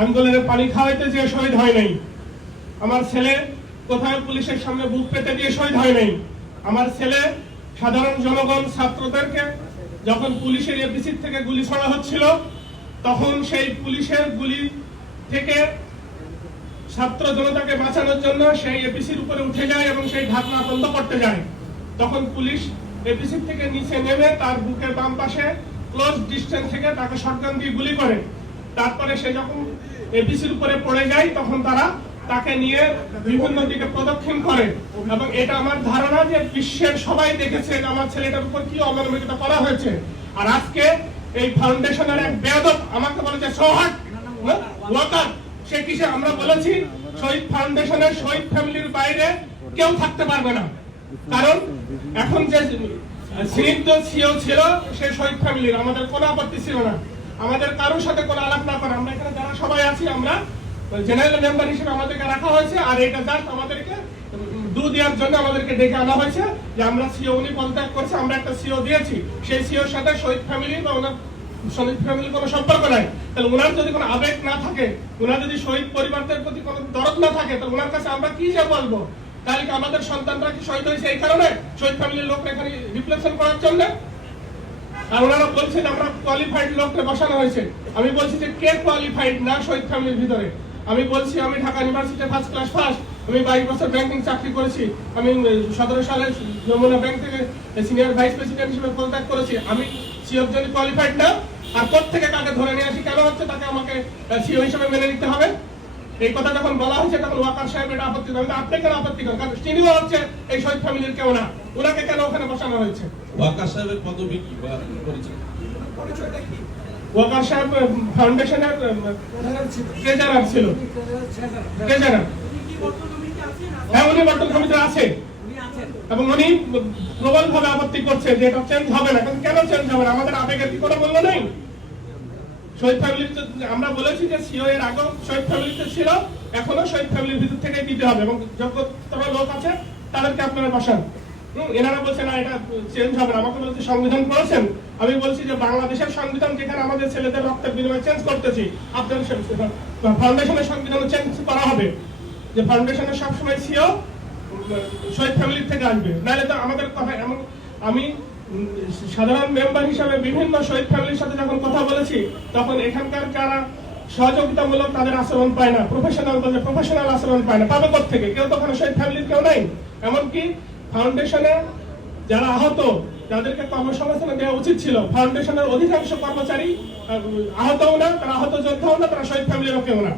আন্দোলনে পানি খাওয়াইতে যে শহীদ হয় নাই। আমার ছেলে কোথায় পুলিশের সামনে বুক পেতে দিয়ে শহীদ হয় নাই। আমার ছেলে সাধারণ জনগণ ছাত্রদেরকে যখন পুলিশের এপিসি থেকে গুলি ছড়া হচ্ছিল, তখন সেই পুলিশের গুলি থেকে ছাত্র জনতাকে বাঁচানোর জন্য সেই এপিসির উপরে উঠে যায় এবং সেই ঢাকনা বন্ধ করতে যায়। তখন পুলিশ এপিসি থেকে নিচে নেমে তার বুকের বাম পাশে ক্লোজ ডিস্টেন্স থেকে তাকে শটগান দিয়ে গুলি করে। তারপরে সে যখন এপিসির উপরে পড়ে যায়, তখন তারা তাকে নিয়ে বিভিন্ন দিকে প্রদক্ষিণ করে। এবং এটা আমার ধারণা যে বিশ্বের সবাই দেখেছে আমার ছেলেটার উপর কি অমানবিকতা করা হয়েছে। আর আজকে এই ফাউন্ডেশনের এক বেয়াদব আমাকে বলেছে সোহাট ওয়াকার, সে কিসে? আমরা বলেছি, শহীদ ফাউন্ডেশনের শহীদ ফ্যামিলির বাইরে কেউ থাকতে পারবে না। কারণ এখন যে স্নিগ্ধ সিও ছিল, সে শহীদ ফ্যামিলির। আমাদের কোনো আপত্তি ছিল না। আমাদের কারোর সাথে কোনো আলাপ না করে। আমরা এখানে যারা সবাই আছি, আমরা জেনারেল মেম্বার হিসেবে আমাদেরকে রাখা হয়েছে, আর এটা জাস্ট আমাদেরকে দু দেওয়ার জন্য আমাদেরকে ডেকে আনা হয়েছে যে আমরা সিও উনি পদত্যাগ করছে, আমরা একটা সিও দিয়েছি। সেই সিওর সাথে শহীদ ফ্যামিলি বা ওনার শহীদ ফ্যামিলির কোনো সম্পর্ক নাই। তাহলে ওনার যদি কোনো আবেগ না থাকে ওনার যদি শহীদ পরিবারদের প্রতি কোনো দরদ না থাকে তো ওনার কাছে আমরা কি যে বলব? তাহলে কি আমাদের সন্তানরা কি শহীদ হয়েছে এই কারণে? শহীদ ফ্যামিলির লোক এখানে করার জন্য? আর ওনারা বলছেন আমরা কোয়ালিফাইড লোককে বসানো হয়েছে। আমি বলছি যে কে কোয়ালিফাইড না শহীদ ফ্যামিলির ভিতরে? আমি বলছি আমি Dhaka university first class first আমি বাইশ বছর ব্যাংকিং চাকরি করেছি। আমি সতেরো সালে যমুনা ব্যাংক থেকে সিনিয়র ভাইস প্রেসিডেন্ট হিসেবে পদত্যাগ করেছি। আমি সিওর জন্য কোয়ালিফাইড না। আর থেকে কাকে ধরে নিয়ে আসি? কেন হচ্ছে? তাকে আমাকে সিও হিসেবে মেনে নিতে হবে। এই কথা যখন বলা হয়েছে তখন ওয়াকার সাহেব এটা আপত্তি করেন আপনি কেন আপত্তি করেন? কারণ তিনিও হচ্ছে এই শহীদ ফ্যামিলির কেউ না। ওনাকে কেন ওখানে বসানো হয়েছে? ওয়াকার সাহেবের পদবি কি বা পরিচয়? ওয়াকার সাহেব ফাউন্ডেশনের ট্রেজারার ছিল। ট্রেজারার হ্যাঁ উনি বর্তমান আছে। এবং উনি প্রবল ভাবে আপত্তি করছে যে এটা চেঞ্জ হবে না। কিন্তু কেন চেঞ্জ হবে না? আমাদের আবেগের কি কোনো মূল্য নেই? শহীদ ফ্যামিলিতে আমরা বলেছি যে সিও এর আগেও শহীদ ফ্যামিলিতে ছিল এখনও শহীদ ফ্যামিলির ভিতর থেকে দিতে হবে এবং যতটা লোক আছে তাদেরকে আপনারা বসান। এনারা বলছেন, না, এটা চেঞ্জ হবে না। আমাকে বলছে সংবিধান করেছেন। আমি বলছি যে, বাংলাদেশের সংবিধান যেখানে আমাদের ছেলেদের রক্তের বিনিময়ে চেঞ্জ করতেছি, আপনাদের ফাউন্ডেশনের সংবিধান চেঞ্জ করা হবে। যে ফাউন্ডেশনের সবসময় সিও শহীদ ফ্যামিলির থেকে আসবে। নাহলে তো আমাদের কথা এমন আমি সাধারণ মেম্বার হিসাবে বিভিন্ন শহীদ ফ্যামিলির সাথে যখন কথা বলেছি, তখন এখানকার যারা সহযোগিতামূলক তাদের আচরণ পায় না প্রফেশনাল বলতে প্রফেশনাল আচরণ পায় না। পাবে থেকে কেউ তো ওখানে শহীদ ফ্যামিলির কেউ নাই। এমনকি ফাউন্ডেশনে যারা আহত যাদেরকে কর্মসংস্থান দেওয়া উচিত ছিল। ফাউন্ডেশনের অধিকাংশ কর্মচারী আহতও না, তারা আহত যোদ্ধাও না, তারা শহীদ ফ্যামিলিরও কেউ না।